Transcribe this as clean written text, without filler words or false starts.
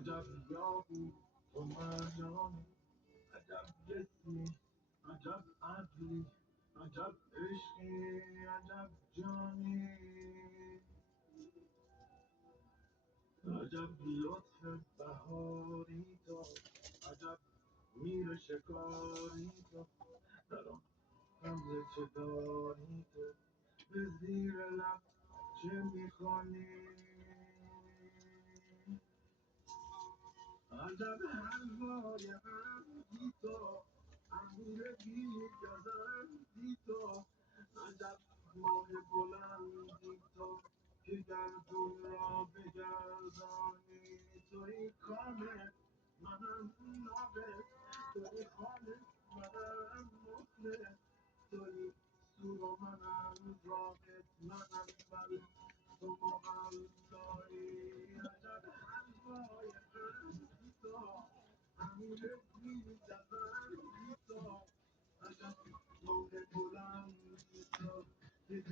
عجب یابو تو مرجانی عجب جسمی عجب عدلی عجب عشقی عجب جانی عجب لطف بهاری تو عجب میر شکاری تو در آن غمزه چه داری تو به زیر لب چه میخوانی عجب حلوای غمگی تو امیر بی گزندی تو عجب ماه بلندی تو که گردون را بگردانی توی کامل منم ناقص توی خالص منم مخلص توی سور و منم راقص منم بل تو مهم داری عجب حلوای غمگی تو امیر بی گزندی تو عجب ماه بلندی تو که